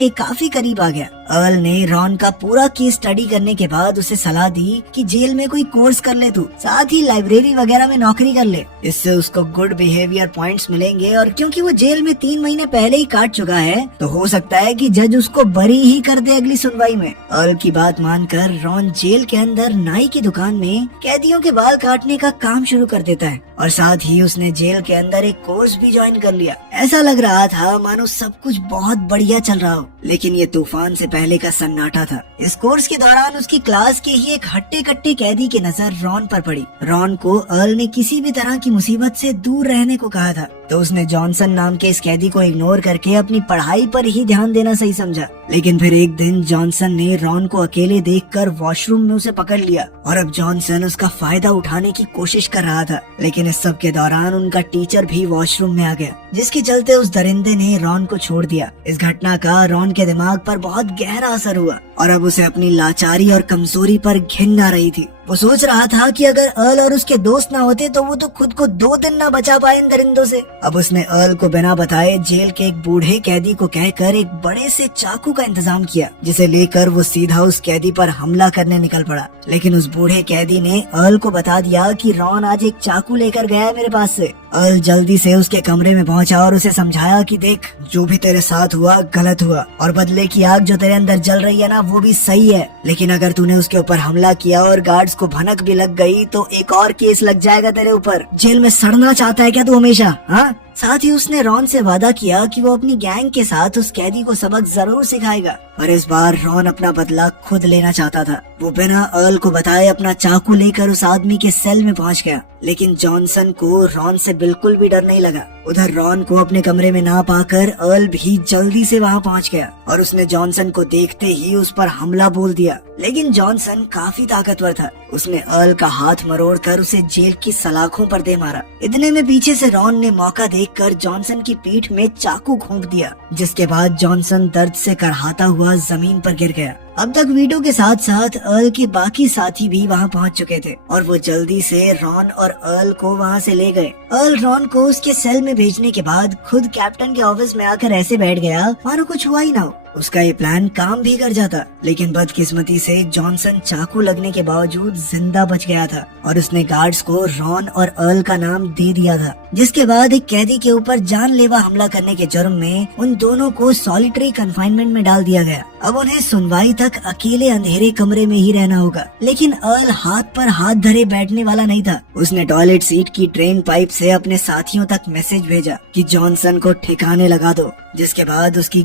के काफी करीब आ गया। अर्ल ने रॉन का पूरा केस स्टडी करने के बाद उसे सलाह दी कि जेल में कोई कोर्स कर ले तू, साथ ही लाइब्रेरी वगैरह में नौकरी कर ले। इससे उसको गुड बिहेवियर पॉइंट्स मिलेंगे और क्योंकि वो जेल में 3 महीने पहले ही काट चुका है तो हो सकता है कि जज उसको बरी ही कर दे अगली सुनवाई में। अर्ल की बात मानकर रॉन जेल के अंदर नाई की दुकान में कैदियों के बाल काटने का काम शुरू कर देता है और साथ ही उसने जेल के अंदर एक कोर्स भी ज्वाइन कर लिया। ऐसा लग रहा था मानो सब कुछ बहुत बढ़िया चल रहा हो, लेकिन ये तूफान से पहले का सन्नाटा था। इस कोर्स के दौरान उसकी क्लास के ही एक हट्टे कट्टे कैदी की नजर रॉन पर पड़ी। रॉन को अर्ल ने किसी भी तरह की मुसीबत से दूर रहने को कहा था, तो उसने जॉनसन नाम के इस कैदी को इग्नोर करके अपनी पढ़ाई पर ही ध्यान देना सही समझा। लेकिन फिर एक दिन जॉनसन ने रॉन को अकेले देखकर वॉशरूम में उसे पकड़ लिया और अब जॉनसन उसका फायदा उठाने की कोशिश कर रहा था। लेकिन इस सब के दौरान उनका टीचर भी वॉशरूम में आ गया, जिसके चलते उस दरिंदे ने रॉन को छोड़ दिया। इस घटना का रॉन के दिमाग पर बहुत गहरा असर हुआ और अब उसे अपनी लाचारी और कमजोरी पर घिन आ रही थी। वो सोच रहा था कि अगर अर्ल और उसके दोस्त ना होते तो वो तो खुद को 2 दिन ना बचा पाए इन दरिंदों से। अब उसने अर्ल को बिना बताए जेल के एक बूढ़े कैदी को कहकर एक बड़े से चाकू का इंतजाम किया, जिसे लेकर वो सीधा उस कैदी पर हमला करने निकल पड़ा। लेकिन उस बूढ़े कैदी ने अर्ल को बता दिया कि रॉन आज एक चाकू लेकर गया है मेरे पास से। अर्ल जल्दी से उसके कमरे में पहुंचा और उसे समझाया कि देख, जो भी तेरे साथ हुआ गलत हुआ और बदले की आग जो तेरे अंदर जल रही है ना वो भी सही है, लेकिन अगर तूने उसके ऊपर हमला किया और गार्ड्स को भनक भी लग गई तो एक और केस लग जाएगा तेरे ऊपर। जेल में सड़ना चाहता है क्या तू हमेशा? हाँ। साथ ही उसने रॉन से वादा किया कि वो अपनी गैंग के साथ उस कैदी को सबक जरूर सिखाएगा। और इस बार रॉन अपना बदला खुद लेना चाहता था। वो बिना अर्ल को बताए अपना चाकू लेकर उस आदमी के सेल में पहुंच गया, लेकिन जॉनसन को रॉन से बिल्कुल भी डर नहीं लगा। उधर रॉन को अपने कमरे में ना पाकर अर्ल भी जल्दी से वहां पहुंच गया और उसने जॉनसन को देखते ही उस पर हमला बोल दिया। लेकिन जॉनसन काफी ताकतवर था, उसने अर्ल का हाथ मरोड़कर उसे जेल की सलाखों पर दे मारा। इतने में पीछे से रॉन ने मौका देखकर जॉनसन की पीठ में चाकू घोंप दिया, जिसके बाद जॉनसन दर्द से करहाता हुआ जमीन पर गिर गया। अब तक वीटो के साथ साथ अर्ल के बाकी साथी भी वहां पहुंच चुके थे और वो जल्दी से रॉन और अर्ल को वहां से ले गए। अर्ल रॉन को उसके सेल में भेजने के बाद खुद कैप्टन के ऑफिस में आकर ऐसे बैठ गया मानो कुछ हुआ ही ना हो। उसका ये प्लान काम भी कर जाता, लेकिन बदकिस्मती से जॉनसन चाकू लगने के बावजूद जिंदा बच गया था और उसने गार्ड्स को रॉन और अर्ल का नाम दे दिया था, जिसके बाद एक कैदी के ऊपर जानलेवा हमला करने के जुर्म में उन दोनों को सॉलिटरी कन्फाइनमेंट में डाल दिया गया। अब उन्हें सुनवाई तक अकेले अंधेरे कमरे में ही रहना होगा। लेकिन अर्ल हाथ पर हाथ धरे बैठने वाला नहीं था। उसने टॉयलेट सीट की ड्रेन पाइप से अपने साथियों तक मैसेज भेजा कि जॉनसन को ठिकाने लगा दो, जिसके बाद उसकी